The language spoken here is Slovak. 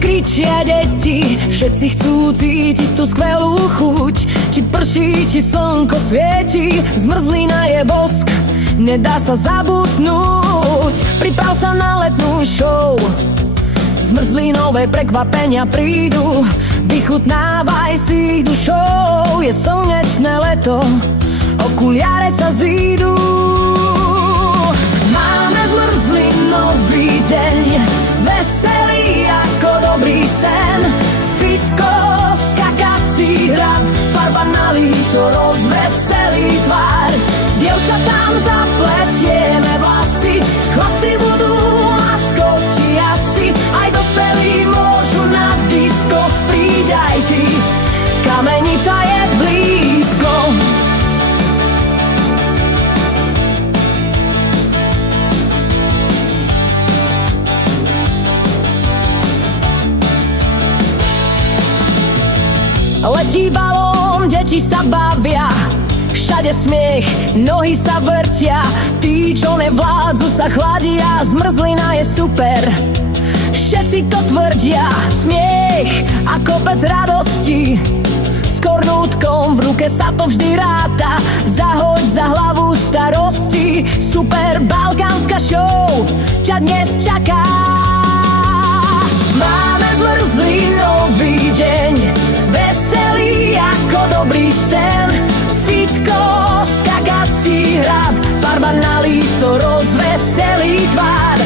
kričia deti, všetci chcú cítiť tú skvelú chuť. Či prší, či slnko svieti, zmrzlina je bosk, nedá sa zabudnúť. Priprav sa na letnú show, zmrzlinové prekvapenia prídu. Vychutnávaj si ich dušou, je slnečné leto, okuliare sa zídu. Máme zmrzlinový deň, veselý ako dobrý sen. Fitko, skakací hrad, farba na líco rozveselí tvár. Dievčatám zapletieme vlasy, chlapci budú maskoti asi. Aj dospelí môžu na disko, príď aj ty, Kamenica je blízko. Letí balón, deti sa bavia, všade smiech, nohy sa vrtia. Tí, čo nevládzu, sa chladia, zmrzlina je super, všetci to tvrdia. Smiech a kopec radosti, s kornútkom v ruke sa to vždy ráta. Zahoď za hlavu starosti, super balkánska show ťa dnes čaká. Máme zmrzlinový deň, veselý ako dobrý sen. Fitko, skakací hrad, farba na líco rozveselí tvár.